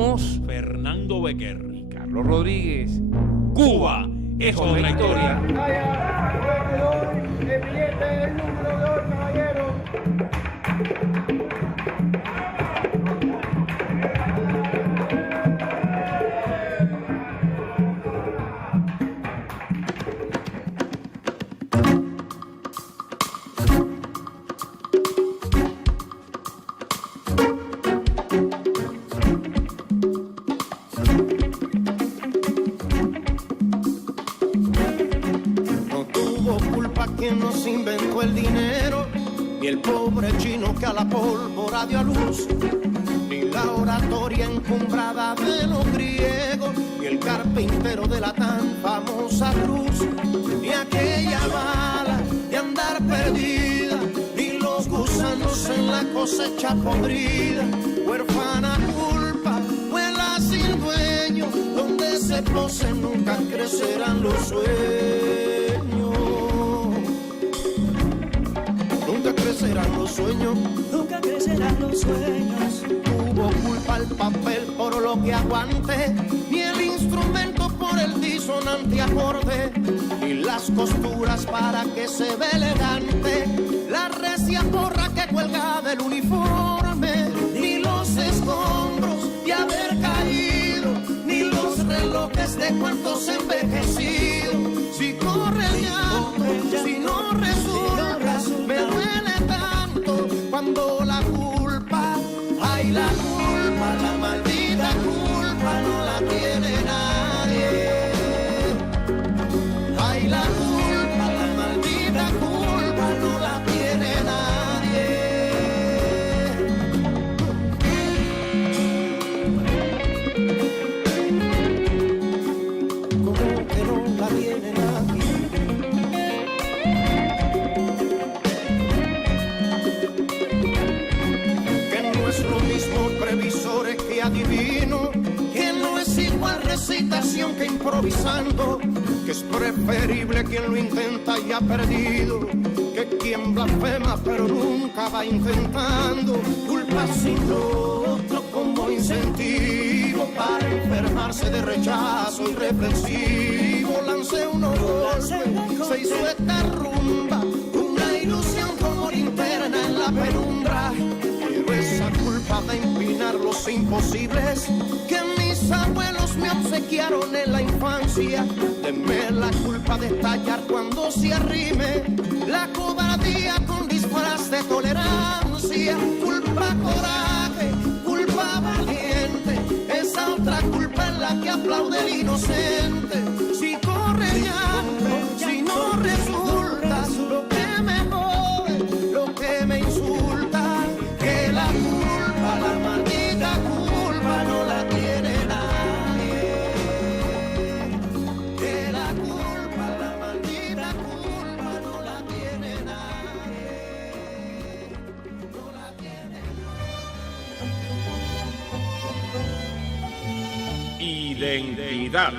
Somos Fernando Becker y Carlos Rodríguez. Cuba es otra historia. El billete del número 2, caballero. Quien nos inventó el dinero, ni el pobre chino que a la pólvora dio a luz, ni la oratoria encumbrada de los griegos, ni el carpintero de la tan famosa cruz, ni aquella bala de andar perdida, ni los gusanos en la cosecha podrida. Huérfana culpa, vuela sin dueño, donde se posen nunca crecerán los sueños. Nunca crecerán los sueños, nunca crecerán los sueños. Tuvo culpa el papel por lo que aguante, ni el instrumento por el disonante acorde, ni las costuras para que se vea elegante la recia porra que cuelga del uniforme, ni los escombros de haber caído, ni los relojes de cuántos envejecidos. Si corre el llanto, si no resulta, me duele tanto cuando la culpa, ay la culpa, la maldita culpa no la tiene nadie. Ay la culpa, la maldita culpa no la tiene nadie. ¿Cómo que no la tiene nadie? Previsores que adivino, que no es igual recitación que improvisando, que es preferible quien lo intenta y ha perdido, que quien blasfema pero nunca va intentando. Culpa sin otro como incentivo para enfermarse de rechazo irreflexivo. Lancé unos golpes, se hizo esta rumba, una ilusión como linterna en la penumbra. Esa culpa de empinar los imposibles que mis abuelos me obsequiaron en la infancia. Denme la culpa de estallar cuando se arrime la cobardía con disfraz de tolerancia. Culpa coraje, culpa valiente, esa otra culpa es la que aplaude el inocente. Si corre llanto, si no resulta lo que me jode, lo que me insulta. Que la culpa, la maldita culpa no la tiene nadie. Que la culpa, la maldita culpa no la tiene nadie. No la tiene nadie. Identidad.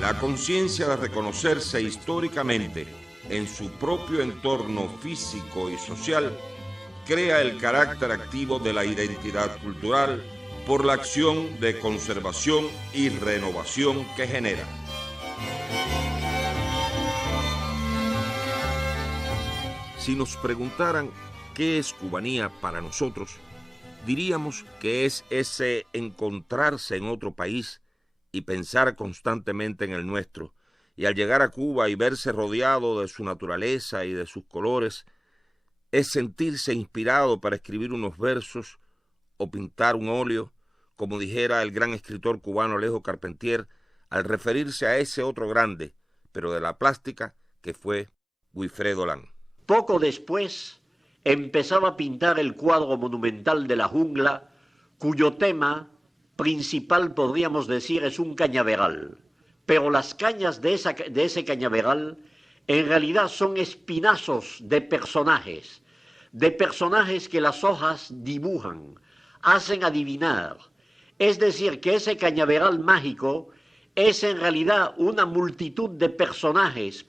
La conciencia de reconocerse históricamente en su propio entorno físico y social crea el carácter activo de la identidad cultural por la acción de conservación y renovación que genera. Si nos preguntaran qué es cubanía para nosotros, diríamos que es ese encontrarse en otro país y pensar constantemente en el nuestro, y al llegar a Cuba y verse rodeado de su naturaleza y de sus colores, es sentirse inspirado para escribir unos versos o pintar un óleo, como dijera el gran escritor cubano Alejo Carpentier, al referirse a ese otro grande, pero de la plástica, que fue Wilfredo Lan. Poco después empezaba a pintar el cuadro monumental de la jungla, cuyo tema principal, podríamos decir, es un cañaveral. Pero las cañas de ese cañaveral en realidad son espinazos de personajes que las hojas dibujan, hacen adivinar. Es decir, que ese cañaveral mágico es en realidad una multitud de personajes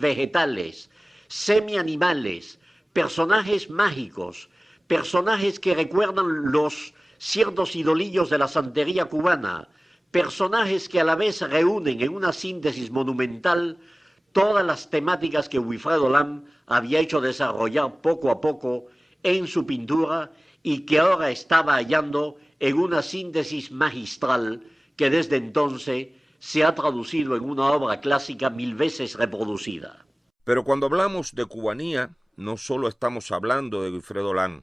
vegetales, semianimales, personajes mágicos, personajes que recuerdan los ciertos idolillos de la santería cubana, personajes que a la vez reúnen en una síntesis monumental todas las temáticas que Wilfredo Lam había hecho desarrollar poco a poco en su pintura y que ahora estaba hallando en una síntesis magistral que desde entonces se ha traducido en una obra clásica 1000 veces reproducida. Pero cuando hablamos de cubanía, no solo estamos hablando de Wilfredo Lam,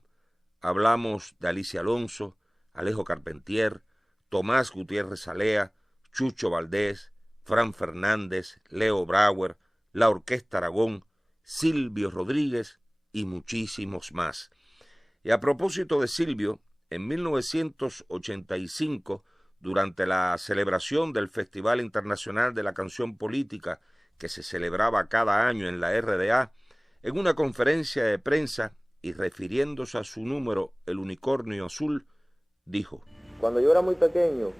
hablamos de Alicia Alonso, Alejo Carpentier, Tomás Gutiérrez Alea, Chucho Valdés, Fran Fernández, Leo Brauer, la Orquesta Aragón, Silvio Rodríguez y muchísimos más. Y a propósito de Silvio, en 1985, durante la celebración del Festival Internacional de la Canción Política, que se celebraba cada año en la RDA, en una conferencia de prensa y refiriéndose a su número, El Unicornio Azul, dijo: Cuando yo era muy pequeño,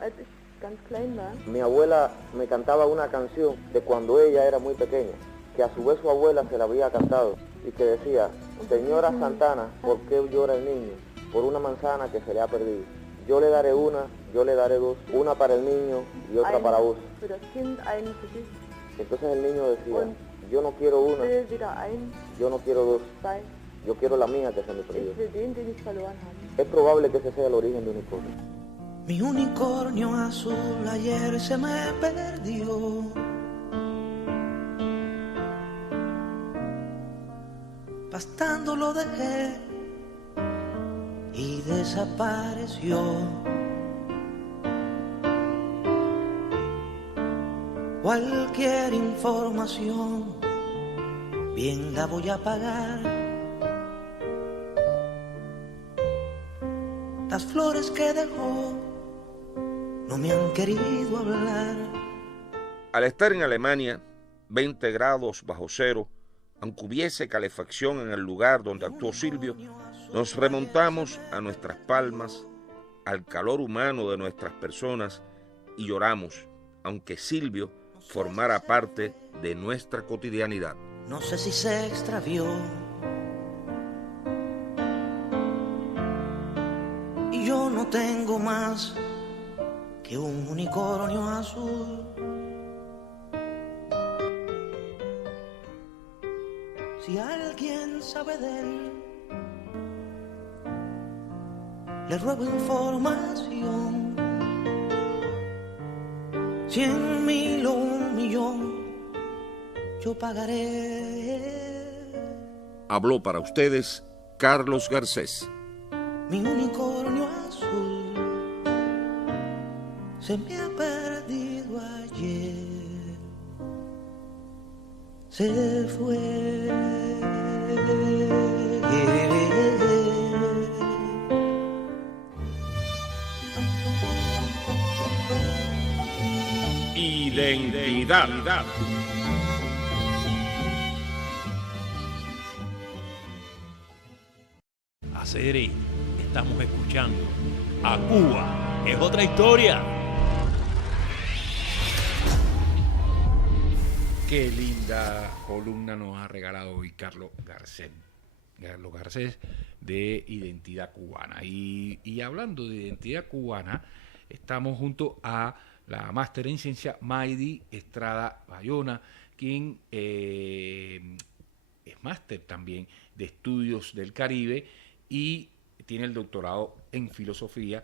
mi abuela me cantaba una canción de cuando ella era muy pequeña, que a su vez su abuela se la había cantado, y que decía: Señora Santana, ¿por qué llora el niño? Por una manzana que se le ha perdido. Yo le daré una, yo le daré dos, una para el niño y otra para vos. Entonces el niño decía: yo no quiero una, yo no quiero dos, yo quiero la mía que se me perdió. Es probable que ese sea el origen de Unicornio. Mi unicornio azul ayer se me perdió. Pastando lo dejé y desapareció. Cualquier información bien la voy a pagar. Las flores que dejó no me han querido hablar. Al estar en Alemania, 20 grados bajo cero, aunque hubiese calefacción en el lugar donde actuó Silvio, nos remontamos a nuestras palmas, al calor humano de nuestras personas y lloramos, aunque Silvio formara parte de nuestra cotidianidad. No sé si se extravió y yo no tengo más que un unicornio azul. Si alguien sabe de él, le ruego información. 100.000 o 1.000.000, yo pagaré. Habló para ustedes Carlos Garcés. Mi unicornio azul se me ha perdido ayer, se fue. Identidad. Acere, estamos escuchando a Cuba, es otra historia. Qué linda columna nos ha regalado hoy Carlos Garcés de Identidad Cubana. Y hablando de Identidad Cubana, estamos junto a la máster en ciencia Maydi Estrada Bayona, quien es máster también de estudios del Caribe y tiene el doctorado en filosofía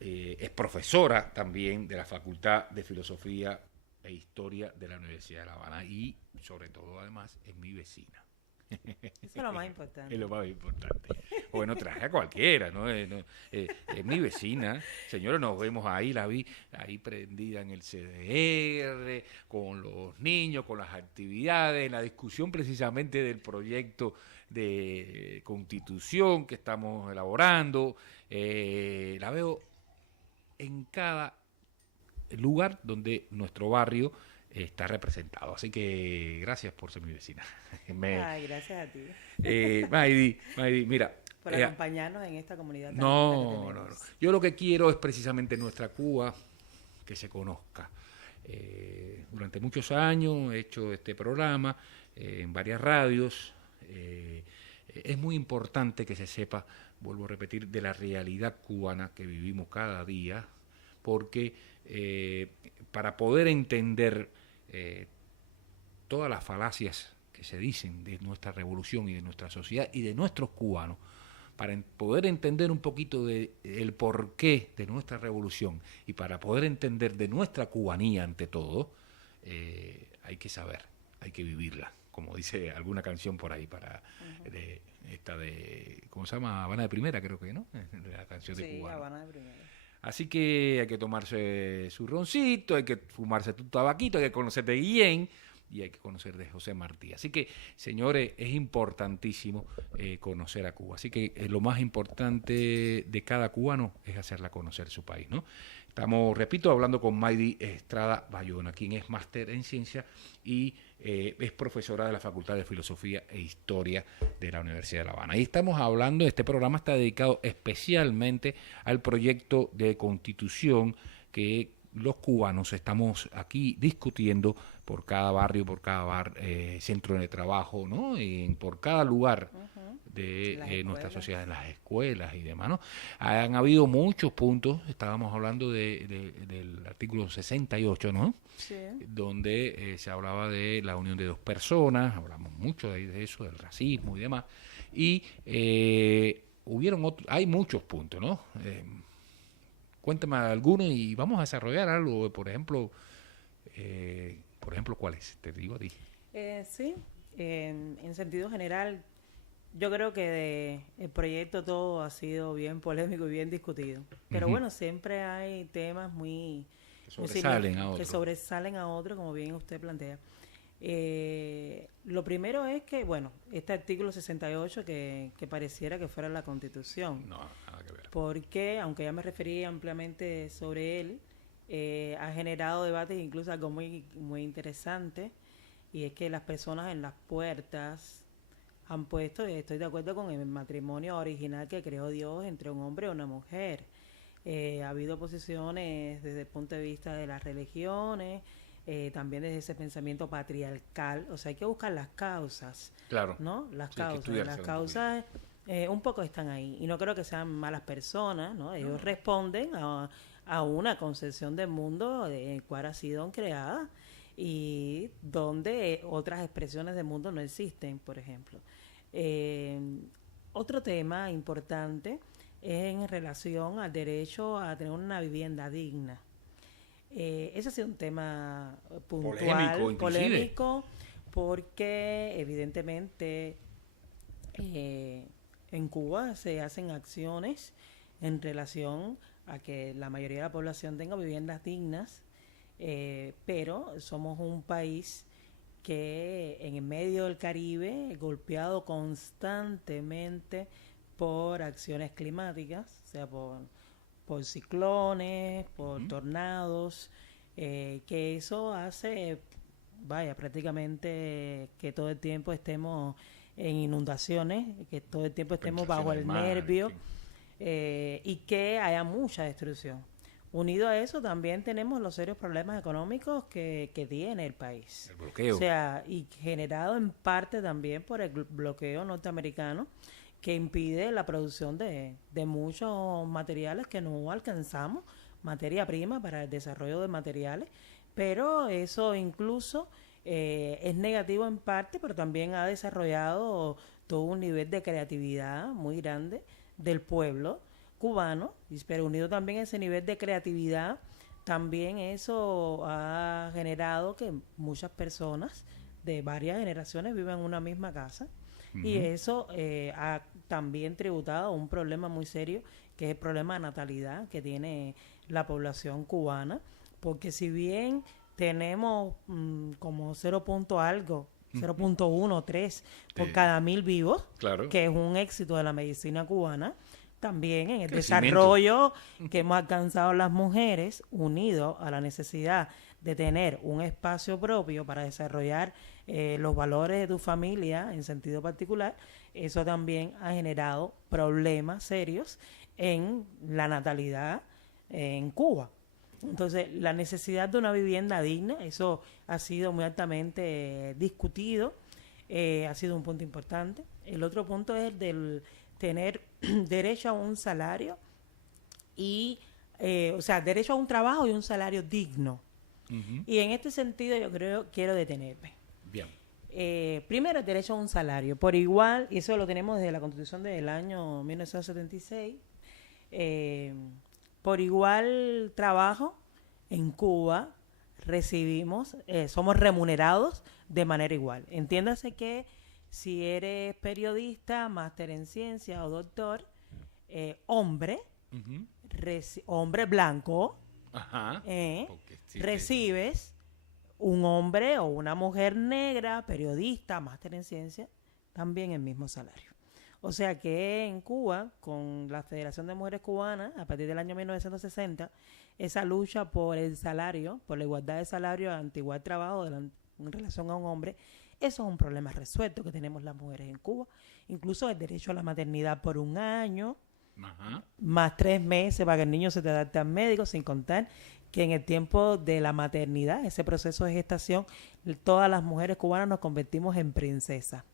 es profesora también de la Facultad de Filosofía e Historia de la Universidad de La Habana y sobre todo además es mi vecina. Eso es lo más importante. Es lo más importante. Bueno, traje a cualquiera, ¿no? Es mi vecina. Señores, nos vemos ahí, la vi ahí prendida en el CDR, con los niños, con las actividades, en la discusión precisamente del proyecto de constitución que estamos elaborando. La veo en cada lugar donde nuestro barrio está representado. Así que gracias por ser mi vecina. Ay, gracias a ti. Maydi, mira. Por acompañarnos en esta comunidad. No. Yo lo que quiero es precisamente nuestra Cuba que se conozca. Durante muchos años he hecho este programa en varias radios. es muy importante que se sepa, vuelvo a repetir, de la realidad cubana que vivimos cada día, porque para poder entender todas las falacias que se dicen de nuestra revolución y de nuestra sociedad y de nuestros cubanos, para poder entender un poquito del porqué de nuestra revolución y para poder entender de nuestra cubanía ante todo, hay que saber, hay que vivirla, como dice alguna canción por ahí ¿cómo se llama? Habana de Primera, creo que, ¿no? La canción de Cubano. Habana de Primera. Así que hay que tomarse su roncito, hay que fumarse tu tabaquito, hay que conocer de Guillén y hay que conocer de José Martí. Así que, señores, es importantísimo conocer a Cuba. Así que lo más importante de cada cubano es hacerla conocer su país, ¿no? Estamos, repito, hablando con Maydi Estrada Bayona, quien es máster en ciencia y es profesora de la Facultad de Filosofía e Historia de la Universidad de La Habana. Y estamos hablando, este programa está dedicado especialmente al proyecto de constitución que los cubanos estamos aquí discutiendo por cada barrio, por cada centro de trabajo, ¿no? Por cada lugar de nuestra sociedad, en las escuelas y demás, ¿no? Han habido muchos puntos, estábamos hablando del artículo 68, ¿no? Sí. Donde se hablaba de la unión de dos personas, hablamos mucho de eso, del racismo y demás, y hay muchos puntos, ¿no? Cuéntame algunos y vamos a desarrollar algo, por ejemplo, ¿cuáles? Te digo a ti. Sí, en sentido general, yo creo que el proyecto todo ha sido bien polémico y bien discutido. Pero bueno, siempre hay temas que sobresalen a otros, como bien usted plantea. Lo primero es que, bueno, este artículo 68 que pareciera que fuera la Constitución. No, nada que ver. Porque, aunque ya me referí ampliamente sobre él, ha generado debates, incluso algo muy, muy interesante, y es que las personas en las puertas han puesto, estoy de acuerdo con el matrimonio original que creó Dios entre un hombre y una mujer. Ha habido posiciones desde el punto de vista de las religiones, también desde ese pensamiento patriarcal, o sea, hay que buscar las causas, claro, ¿no? Las causas un poco están ahí, y no creo que sean malas personas, ¿no? Ellos responden a una concepción del mundo en cual ha sido creada y donde otras expresiones del mundo no existen, por ejemplo. Otro tema importante es en relación al derecho a tener una vivienda digna. Ese ha sido un tema puntual, polémico, porque evidentemente en Cuba se hacen acciones en relación a que la mayoría de la población tenga viviendas dignas, pero somos un país que en el medio del Caribe, golpeado constantemente por acciones climáticas, o sea, por ciclones, por tornados, que eso hace, prácticamente que todo el tiempo estemos en inundaciones, que todo el tiempo estemos bajo el nervio, y que haya mucha destrucción. Unido a eso también tenemos los serios problemas económicos que tiene el país. El bloqueo. O sea, y generado en parte también por el bloqueo norteamericano, que impide la producción de muchos materiales que no alcanzamos, materia prima para el desarrollo de materiales, pero eso incluso es negativo en parte, pero también ha desarrollado todo un nivel de creatividad muy grande del pueblo cubano, pero unido también a ese nivel de creatividad, también eso ha generado que muchas personas de varias generaciones vivan en una misma casa. Y eso ha también tributado a un problema muy serio, que es el problema de natalidad que tiene la población cubana, porque si bien tenemos como 0.13 por cada 1000 vivos, claro, que es un éxito de la medicina cubana, también en el desarrollo que hemos alcanzado las mujeres, unido a la necesidad de tener un espacio propio para desarrollar los valores de tu familia en sentido particular, eso también ha generado problemas serios en la natalidad en Cuba. Entonces, la necesidad de una vivienda digna, eso ha sido muy altamente discutido. ha sido un punto importante. El otro punto es del tener derecho a un salario y, o sea, derecho a un trabajo y un salario digno. Y en este sentido yo quiero detenerme. Bien. Primero, el derecho a un salario. Por igual, y eso lo tenemos desde la Constitución del año 1976, por igual trabajo en Cuba recibimos, somos remunerados de manera igual. Entiéndase que si eres periodista, máster en ciencia o doctor, hombre, hombre blanco, recibes un hombre o una mujer negra, periodista, máster en ciencia, también el mismo salario. O sea que en Cuba, con la Federación de Mujeres Cubanas, a partir del año 1960, esa lucha por el salario, por la igualdad de salario ante igual trabajo en relación a un hombre, eso es un problema resuelto que tenemos las mujeres en Cuba. Incluso el derecho a la maternidad por 1 año, más 3 meses para que el niño se te adapte al médico, sin contar que en el tiempo de la maternidad, ese proceso de gestación, todas las mujeres cubanas nos convertimos en princesas.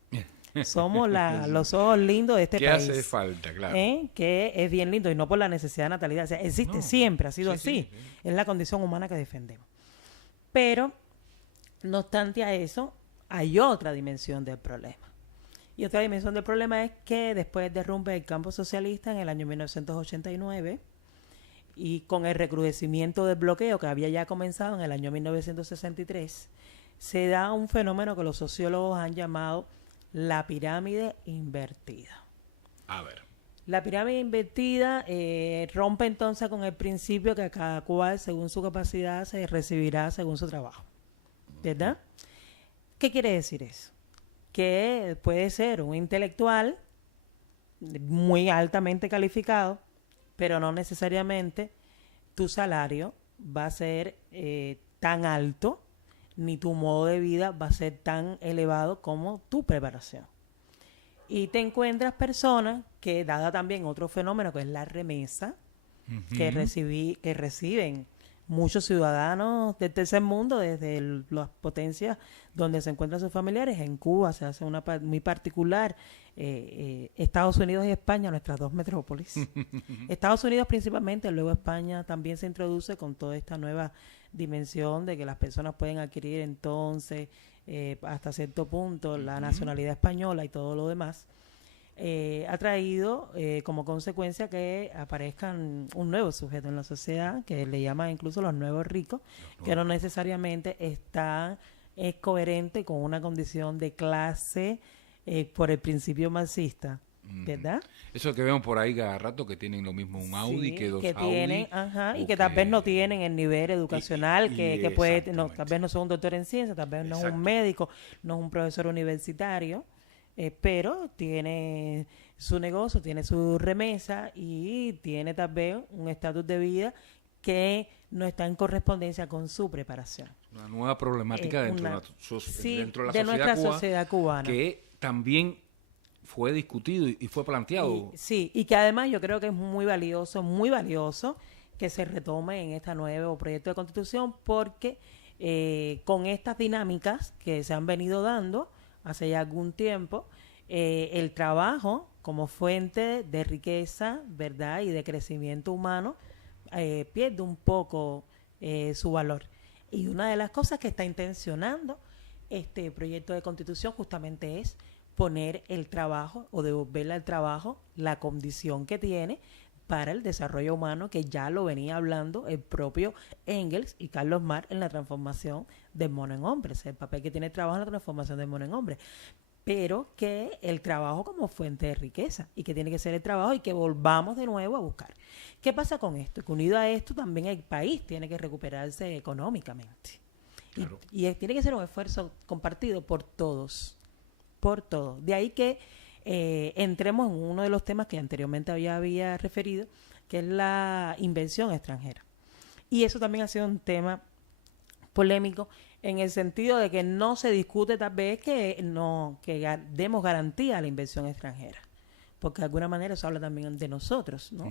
Somos los ojos lindos de este país. ¿Qué hace falta? Claro. Que es bien lindo y no por la necesidad de natalidad. O sea, existe siempre, ha sido así. Sí. Es la condición humana que defendemos. Pero, no obstante a eso, hay otra dimensión del problema. Y otra dimensión del problema es que después del derrumbe del campo socialista en el año 1989 y con el recrudecimiento del bloqueo que había ya comenzado en el año 1963, se da un fenómeno que los sociólogos han llamado la pirámide invertida. A ver. La pirámide invertida rompe entonces con el principio que cada cual, según su capacidad, se recibirá según su trabajo. ¿Verdad? ¿Qué quiere decir eso? Que puede ser un intelectual muy altamente calificado, pero no necesariamente tu salario va a ser tan alto, ni tu modo de vida va a ser tan elevado como tu preparación. Y te encuentras personas que, dada también otro fenómeno que es la remesa, que reciben muchos ciudadanos del tercer mundo desde las potencias donde se encuentran sus familiares. En Cuba se hace una muy particular. Estados Unidos y España, nuestras dos metrópolis. Estados Unidos principalmente, luego España también se introduce con toda esta nueva dimensión de que las personas pueden adquirir entonces hasta cierto punto la nacionalidad española y todo lo demás. Ha traído como consecuencia que aparezcan un nuevo sujeto en la sociedad, que le llaman incluso los nuevos ricos, que no necesariamente es coherente con una condición de clase por el principio marxista, ¿verdad? Eso que vemos por ahí cada rato, que tienen lo mismo un Audi que dos Audi. Tienen, y que tal vez no tienen el nivel educacional que puede, tal vez no son un doctor en ciencia, tal vez no es un médico, no es un profesor universitario, pero tiene su negocio, tiene su remesa y tiene tal vez un estatus de vida que no está en correspondencia con su preparación. Una nueva problemática dentro de la nuestra sociedad cubana. Que también fue discutido y fue planteado. Y que además yo creo que es muy valioso que se retome en este nuevo proyecto de Constitución, porque con estas dinámicas que se han venido dando hace ya algún tiempo, el trabajo como fuente de riqueza, ¿verdad?, y de crecimiento humano pierde un poco su valor. Y una de las cosas que está intencionando este proyecto de Constitución justamente es poner el trabajo o devolverle al trabajo la condición que tiene para el desarrollo humano, que ya lo venía hablando el propio Engels y Carlos Marx en la transformación del mono en hombre, el papel que tiene el trabajo en la transformación del mono en hombre, pero que el trabajo como fuente de riqueza y que tiene que ser el trabajo y que volvamos de nuevo a buscar. ¿Qué pasa con esto? Que unido a esto también el país tiene que recuperarse económicamente. Claro. Y tiene que ser un esfuerzo compartido por todos. De ahí que entremos en uno de los temas que anteriormente había referido, que es la inversión extranjera. Y eso también ha sido un tema polémico en el sentido de que no se discute tal vez que demos garantía a la inversión extranjera, porque de alguna manera eso habla también de nosotros, ¿no?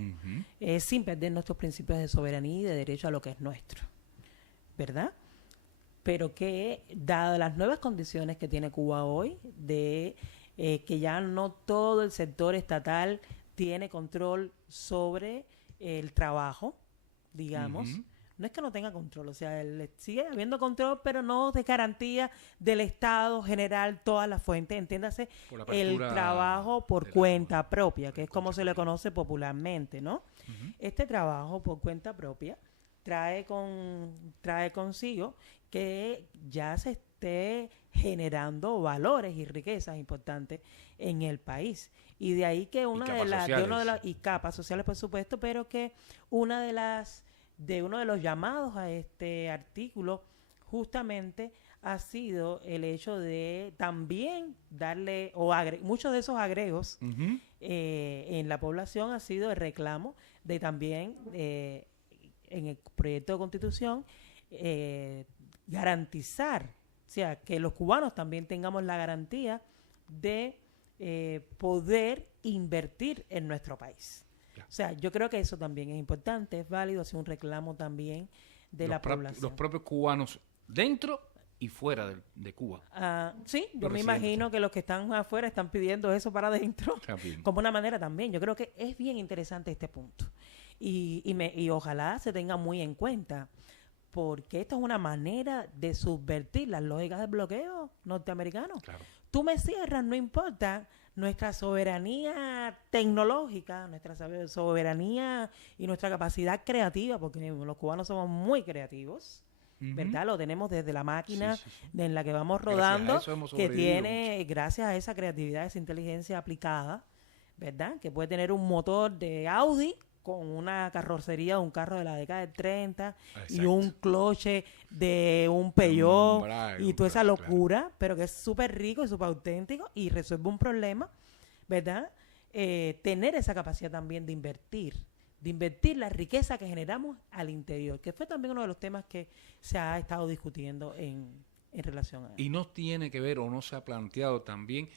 Sin perder nuestros principios de soberanía y de derecho a lo que es nuestro, ¿verdad? pero que, dadas las nuevas condiciones que tiene Cuba hoy, de que ya no todo el sector estatal tiene control sobre el trabajo, digamos. No es que no tenga control, o sea, sigue habiendo control, pero no de garantía del Estado general, todas las fuentes, entiéndase, el trabajo por cuenta propia, que es como se le conoce popularmente, ¿no? Este trabajo por cuenta propia trae consigo que ya se esté generando valores y riquezas importantes en el país. Y de ahí que una de las y capas sociales, por supuesto, pero que uno de los llamados a este artículo justamente ha sido el hecho de también darle, muchos de esos agregos en la población ha sido el reclamo de también en el proyecto de constitución garantizar, o sea, que los cubanos también tengamos la garantía de poder invertir en nuestro país. O sea, yo creo que eso también es importante, es válido, hacer un reclamo también de la población. Los propios cubanos dentro y fuera de Cuba. Sí, yo me imagino que los que están afuera están pidiendo eso para adentro, como una manera también. Yo creo que es bien interesante este punto y ojalá se tenga muy en cuenta, porque esto es una manera de subvertir las lógicas del bloqueo norteamericano. Claro. Tú me cierras, no importa. Nuestra soberanía tecnológica, nuestra soberanía y nuestra capacidad creativa, porque los cubanos somos muy creativos, ¿verdad? Lo tenemos desde la máquina en la que vamos rodando, que tiene, gracias a esa creatividad, esa inteligencia aplicada, ¿verdad? Que puede tener un motor de Audi con una carrocería de un carro de la década del 30 y un cloche de un Peugeot y toda esa locura, pero que es súper rico y súper auténtico y resuelve un problema, ¿verdad? Tener esa capacidad también de invertir la riqueza que generamos al interior, que fue también uno de los temas que se ha estado discutiendo en relación a eso. Y no tiene que ver o no se ha planteado también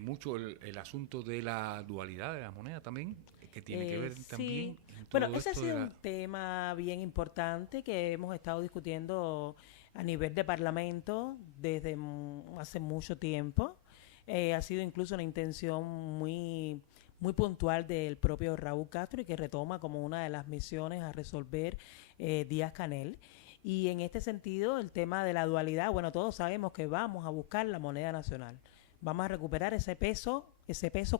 mucho el asunto de la dualidad de la moneda también, que tiene que ver también. Bueno, ese ha sido un tema bien importante que hemos estado discutiendo a nivel de Parlamento desde hace mucho tiempo. Ha sido incluso una intención muy puntual del propio Raúl Castro y que retoma como una de las misiones a resolver Díaz-Canel. Y en este sentido, el tema de la dualidad, bueno, todos sabemos que vamos a buscar la moneda nacional. Vamos a recuperar ese peso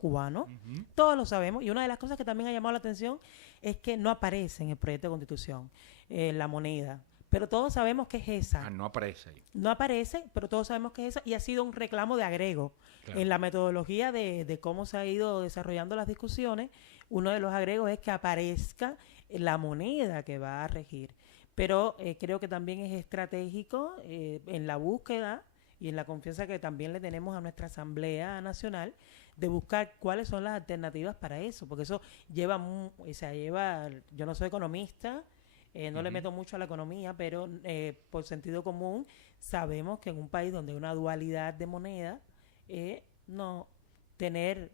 cubano. Todos lo sabemos. Y una de las cosas que también ha llamado la atención es que no aparece en el proyecto de constitución la moneda. Pero todos sabemos que es esa. No aparece ahí. No aparece, pero todos sabemos que es esa. Y ha sido un reclamo de agrego. Claro. En la metodología de cómo se ha ido desarrollando las discusiones, uno de los agregos es que aparezca la moneda que va a regir. Pero creo que también es estratégico en la búsqueda y en la confianza que también le tenemos a nuestra Asamblea Nacional de buscar cuáles son las alternativas para eso, porque eso lleva, yo no soy economista, no le meto mucho a la economía, pero por sentido común sabemos que en un país donde hay una dualidad de moneda,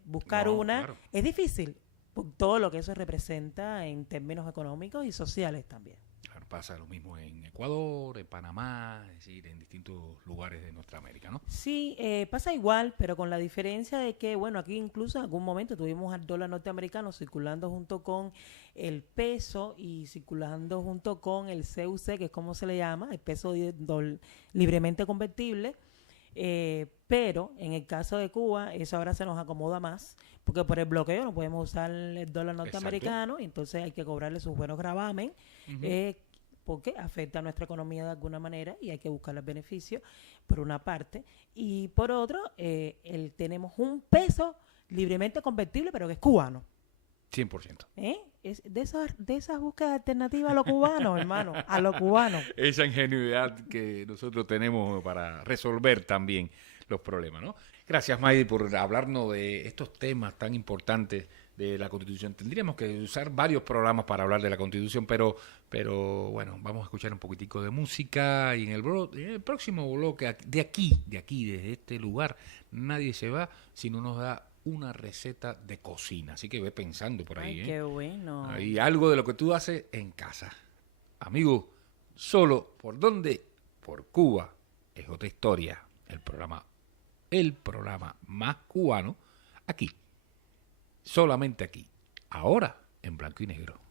buscar una es difícil, por todo lo que eso representa en términos económicos y sociales también. Claro, pasa lo mismo en Ecuador, en Panamá, es decir, en distintos lugares de nuestra América, ¿no? Sí, pasa igual, pero con la diferencia de que, bueno, aquí incluso en algún momento tuvimos al dólar norteamericano circulando junto con el peso y circulando junto con el CUC, que es como se le llama, el peso libremente convertible, pero en el caso de Cuba eso ahora se nos acomoda más, porque por el bloqueo no podemos usar el dólar norteamericano. Exacto. Y entonces hay que cobrarle sus buenos gravamen, porque afecta a nuestra economía de alguna manera y hay que buscar los beneficios por una parte, y por otro tenemos un peso libremente convertible pero que es cubano. 100%. Es de esas búsquedas alternativas a lo cubano, hermano, a lo cubano. Esa ingenuidad que nosotros tenemos para resolver también los problemas, ¿no? Gracias, Maydi, por hablarnos de estos temas tan importantes de la Constitución. Tendríamos que usar varios programas para hablar de la Constitución, pero bueno, vamos a escuchar un poquitico de música y en el próximo bloque, de aquí, desde este lugar, nadie se va si no nos da una receta de cocina. Así que ve pensando por ahí. Ay, qué bueno. Hay algo de lo que tú haces en casa. Amigo, solo, ¿por dónde? Por por Cuba es otra historia. El programa más cubano aquí, solamente aquí, ahora en blanco y negro.